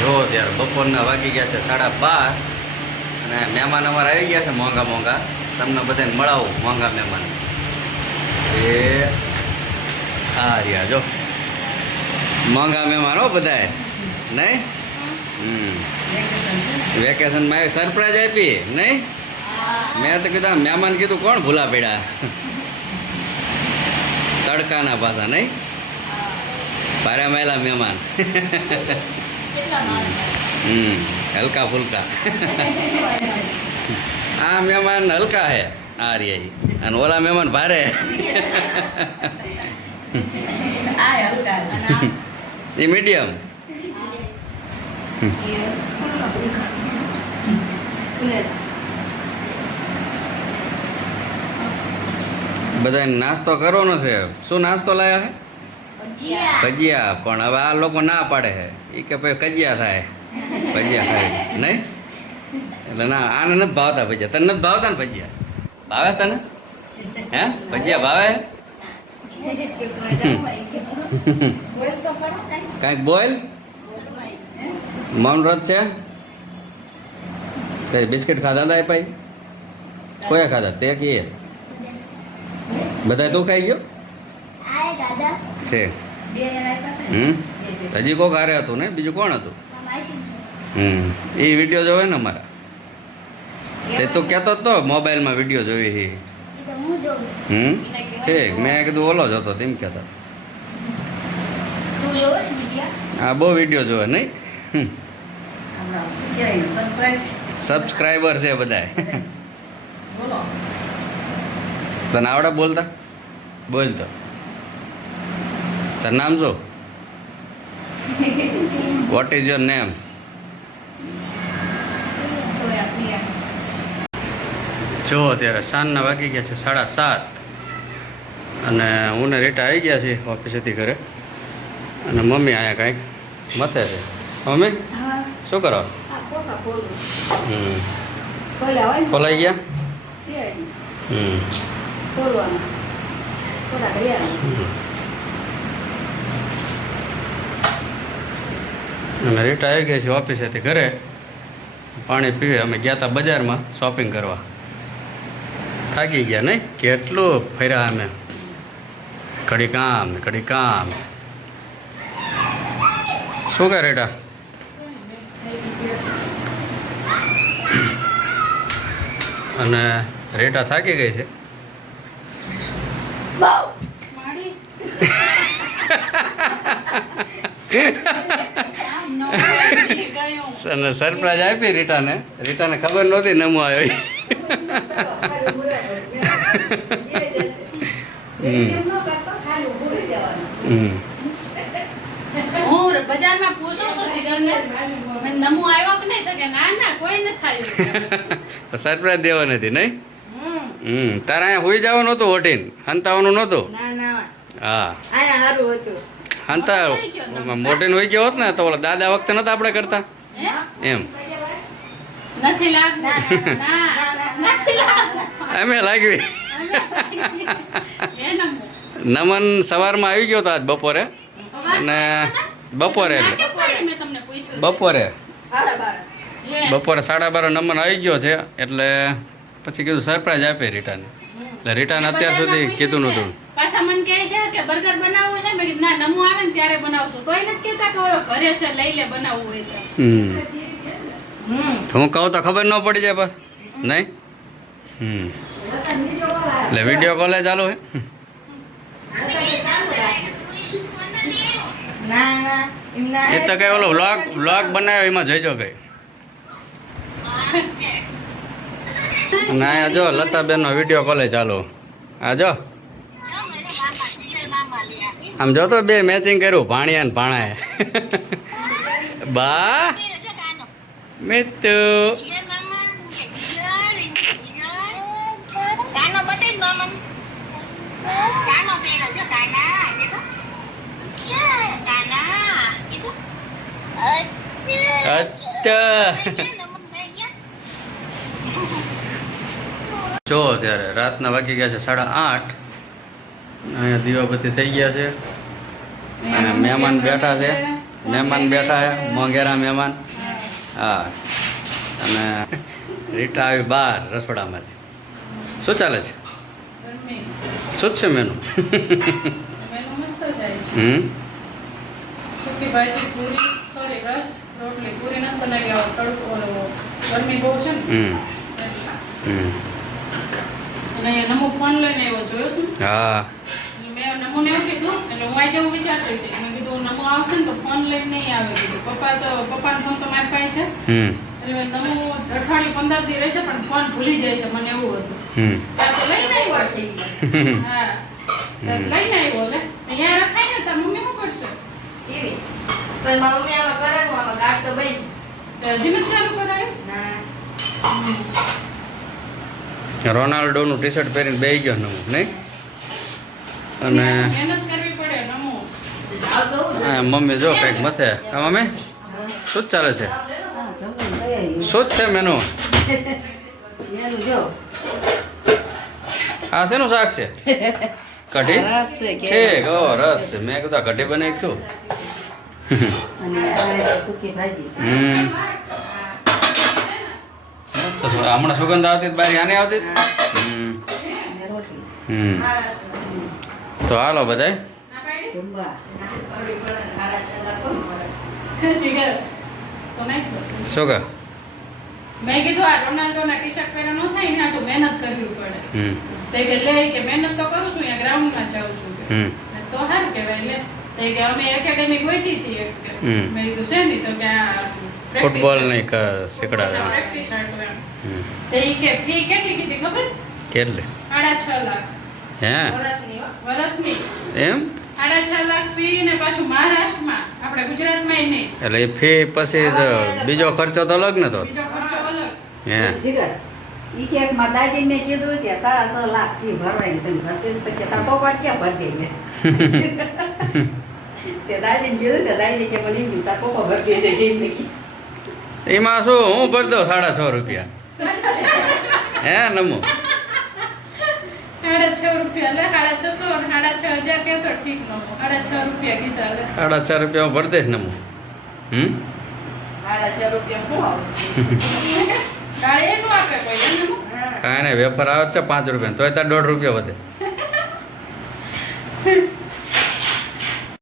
જો ત્યારે બપોરના વાગી ગયા છે સાડા બાર અને મહેમાન અમારા આવી ગયા છે મોંઘા મોંઘા. તમને બધાને મળાવું મોંઘા મહેમાન. એ આ રહ્યા જો. મોંઘા મહેમાન હો બધાએ નહીં? હમ. વેકેશનમાં આવી સરપ્રાઈઝ આપી. નહીં? મેં તો કીધું મહેમાન કીધું કોણ ભૂલા પડ્યા? તડકાના પાછા નહીં? ભારે મેલા મહેમાન. હમ હલકા ફુલકા આ મહેમાન હલકા હે આ રે અને ઓલા મહેમાન ભારે એ મીડિયમ બધાને નાસ્તો કરવાનો છે શું નાસ્તો લાયા છે ભજીયા. પણ હવે આ લોકો ના પાડે છે એ કે ભાઈ કજિયા થાય. ભજીયા ખાય. નહીં? એટલે ના, આને નથી ભાવતા ભજીયા. તને નથી ભાવતા ને ભજીયા? ભાવે તને? હે? ભજીયા ભાવે? કાંઈક બોલ. મૌન વ્રત છે? તે બિસ્કિટ ખાધા હતા ભાઈ કોઈ ખાધા? તે કીએ બધા તું ખાઈ ગયો? છે. હમ? હજી કોક હારે હતું ને? બીજું કોણ હતું? હમ. એ વીડિયો જોવે ને અમારા? તે તું કહેતો હતો મોબાઈલમાં વીડિયો જોઈ છે હમ? છે. મેં કીધું ઓલો જ હતો તેમ કહેતા. હા બહુ વીડિયો જોવે નહીં. સબસ્ક્રાઈબર છે. બધા તને આવડે બોલતા? બોલ તો. તારું નામ શું? વોટ ઇઝ યોર નેમ જો અત્યારે સાંજના વાગી ગયા છે સાડા સાત. અને હું ને રેટા આવી ગયા છે ઓફિસેથી ઘરે. અને મમ્મી અહીંયા કાંઈક મતે છે. મમ્મી? શું કરો? ખોલાઈ ગયા? હમ. અને રીટા આવી ગયા છે ઓફિસેથી ઘરે. પાણી પીવે અમે ગયા હતા બજારમાં શોપિંગ કરવા. થાકી ગયા નહીં? કેટલું ફર્યા અમે? ઘડી કામ ને ઘડી કામ શું કરે રેટા? અને રેટા થાકી ગઈ છે? અને સરપ્રાઈઝ આપી રીટાને. રીટાને ખબર નહોતી નમો આવ્યો. હમ. હું બજારમાં પૂછું છું જીગરને મને નમું આવ્યો કે નહીં તો કે ના ના કોઈ નથી આવ્યું સરપ્રાઈઝ દેવા નથી નહીં? હમ. તારે અહીંયા હોઈ જવાનું નહોતું હોટીન? હંતાવાનું નહોતું? હા. હંતા. મોટીને હોય ગયો હોત ને તો દાદા વખતે નતા આપણે કરતા? એમ. અમે લાગવી. નમન સવારમાં આવી ગયો હતો આજ બપોરે. અને બપોરે. બપોરે. બપોરે સાડા બાર નમન આવી ગયો છે એટલે પછી કીધું સરપ્રાઈઝ આપે રીટાને. એટલે રીટાને અત્યાર સુધી કીધું નહોતું. પાછા મને કહે છે કે બર્ગર બનાવવો છે. મેં કીધું ના નમો આવે ને ત્યારે બનાવશું. તોય નથી કહેતા કે ઓલો ઘરે છે લઈ લે બનાવવું હોય તો. હું કહું તો ખબર ન પડી જાય બસ. નહીં? હમ. એટલે વીડિયો કોલે ચાલુ હે એ તો કઈ ઓલો વ્લોગ વ્લોગ બનાવ્યો એમાં જઈજો કઈ. ના આ જો લતાબેનનો વીડિયો કોલે ચાલુ. આ જો. આમ જો તો બે મેચિંગ કર્યું ભાણિયા ને ભાણાએ. બા. મિત્તુ કાનો બતાય મામન કાનો પહેરો છો કાના એ તો કાના એ તો અચ્છા. જો ત્યારે રાતના વાગી ગયા છે સાડા આઠ. અહીંયા દીવાબત્તી થઈ ગયા છે. અને મહેમાન બેઠા છે. મહેમાન બેઠા છે. મોંઘેરા મહેમાન. હા. અને રીટા આવી બહાર રસોડામાંથી. શું ચાલે છે? શું છે મેનુ હમ? સૂકી ભાજી પૂરી સોરી રસ રોટલી. પૂરી નથી બનાવી આવો તડકો ગરમી બહુ છે ને. હમ. હમ. અને નમો ફોન લઈને આવ્યો જોયો તું? હા. મેં નમુને એવું કીધું એટલે હું આજે જવું વિચારતી હતી મેં કીધું નમો આવશે ને તો ફોન લઈને નહીં આવે. કીધું પપ્પા તો પપ્પાનો ફોન તો મારી પાસે છે. એટલે મેં નમો અઠવાડિયું પંદરથી રહેશે પણ ફોન ભૂલી જાય છે મને એવું હતું. હમ. તો લઈને આવ્યો છે હા. તો લઈને આવ્યો લે. અહીંયા રખાય ને તાર મમ્મી શું કરશે? એવી. પણ મારી મમ્મી આમાં કરે હું આમાં કાઢ તો બની તો નથી ચાલુ કરાય? ના. રોનાલ્ડોનું ટી શર્ટ પહેરીને બેસી ગયો નમો નહીં? અને મહેનત કરવી પડે નમો. આવતો હું મમ્મી જો કંઈક મથે. આ મમ્મી? શું ચાલે છે? શું જ છે મેનુ હા આ શેનું શાક છે? કઢી? છે ઓ રસ છે. મેં કીધું કઢી બનાવી છું. હમ. છે. હમણાં સુગંધ આવતી બારી આને આવતી? હમ. તો હાલો ના તો ખબર. શું કહે? મેં કીધું આ રોનાલ્ડોના ટી શર્ટ પહેરો ન થાય ને આટલું મહેનત કરવી પડે. હમ. તે કે લે કે મહેનત તો કરું છું અહીંયા ગ્રાઉન્ડમાં જાઉં છું. હમ. તો સારું કહેવાય લે. તે કે અમે એકેડેમી ગોઈતી હતી એક. મેં કીધું છે નહીં તો કે આ ફૂટબોલ ને ક શીખડાવે. હમ. તે ઈ કે ફી કેટલી કીધી ખબર? કેટલે? સાડા છ લાખ. હે? વર્ષની એમ? સાડા છ લાખ ફી ને પાછું મહારાષ્ટ્રમાં. આપણે ગુજરાતમાં નહીં. એટલે એ ફી પછી તો બીજો ખર્ચો તો અલગ ને તો. બીજો ખર્ચો અલગ. હે. ઈ કે મારા દાદી મેં કીધું કે સાડા છ લાખ ફી ભરવાની. તમે ભરતી તો કે તાર પપ્પા ક્યાં ભરતી મેં? એમ શું હું ભરી દઉં સાડા છ રૂપિયા. હે નમો. સાડા છ રૂપિયા સાડા સાડા છ રૂપિયા હું ભરી દઈશ નમો. હમ. કાંઈ નહીં વેપાર આવે છે પાંચ રૂપિયા. તોય તાર દોઢ રૂપિયા વધે.